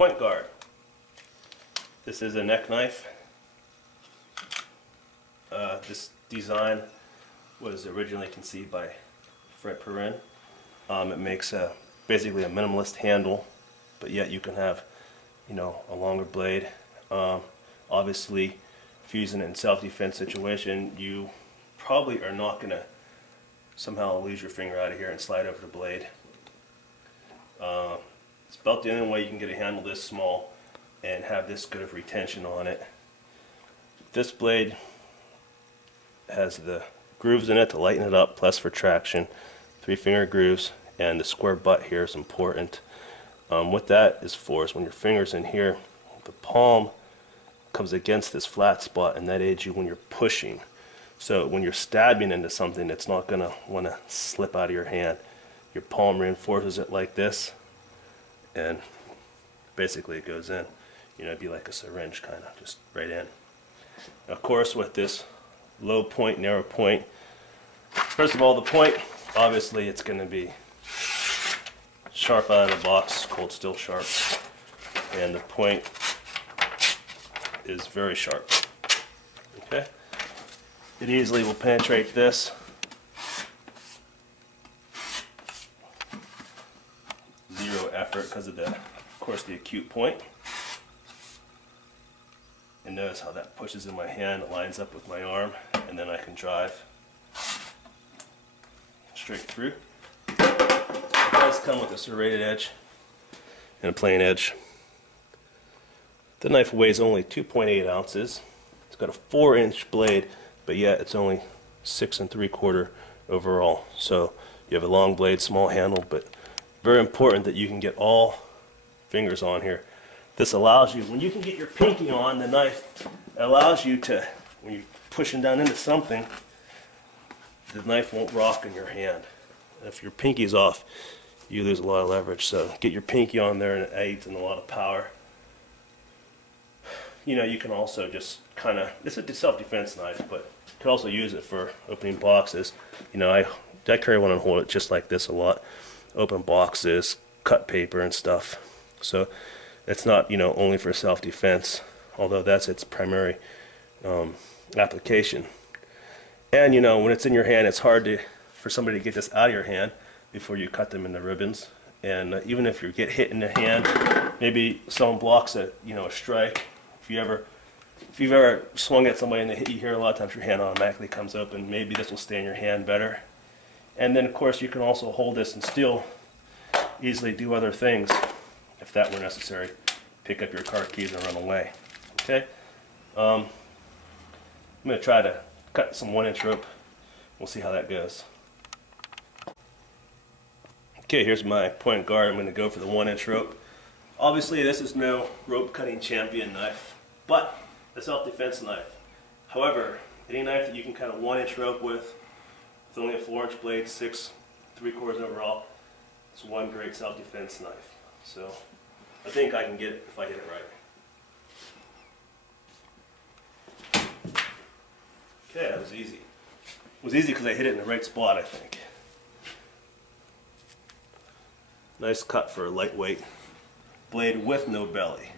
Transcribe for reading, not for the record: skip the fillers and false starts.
point guard. This is a neck knife. This design was originally conceived by Fred Perrin. It makes basically a minimalist handle, but yet you can have, a longer blade. Obviously, if you're using it in self-defense situation, you probably are not going to somehow lose your finger out of here and slide over the blade. It's about the only way you can get a handle this small and have this good of retention on it. This blade has the grooves in it to lighten it up, plus for traction, 3-finger grooves, and the square butt here is important. What that is for is when your finger's in here, the palm comes against this flat spot, and that aids you when you're pushing. So when you're stabbing into something, it's not going to want to slip out of your hand. Your palm reinforces it like this, and basically it goes in. It'd be like a syringe, kind of, just right in. Of course, with this low point, narrow point, first of all, the point, obviously it's going to be sharp out of the box, cold steel sharp, and the point is very sharp. Okay, it easily will penetrate this. Zero effort because of the acute point. And notice how that pushes in my hand, it lines up with my arm, and then I can drive straight through. It does come with a serrated edge and a plain edge. The knife weighs only 2.8 ounces. It's got a 4-inch blade, but yet it's only 6 3/4 overall. So you have a long blade, small handle, but very important that you can get all fingers on here. This allows you, when you can get your pinky on the knife, it allows you to, when you're pushing down into something, the knife won't rock in your hand. And if your pinky's off, you lose a lot of leverage. So get your pinky on there, and it aids in a lot of power. You can also just kind of, it's a self-defense knife, but you can also use it for opening boxes. I carry one and hold it just like this a lot. Open boxes, cut paper and stuff. So it's not, only for self-defense, although that's its primary application. And, when it's in your hand, it's hard for somebody to get this out of your hand before you cut them into ribbons. And even if you get hit in the hand, maybe someone blocks a strike. If you've ever swung at somebody and they hit you here, a lot of times your hand automatically comes open. Maybe this will stay in your hand better. And then, of course, you can also hold this and still easily do other things if that were necessary. Pick up your car keys and run away. Okay? I'm going to try to cut some 1-inch rope. We'll see how that goes. Okay, here's my point guard. I'm going to go for the 1-inch rope. Obviously, this is no rope cutting champion knife, but a self-defense knife. However, any knife that you can cut a 1-inch rope with only a 4-inch blade, 6 3/4 overall, it's one great self-defense knife. So I think I can get it if I hit it right. Okay, that was easy. It was easy because I hit it in the right spot, I think. Nice cut for a lightweight blade with no belly.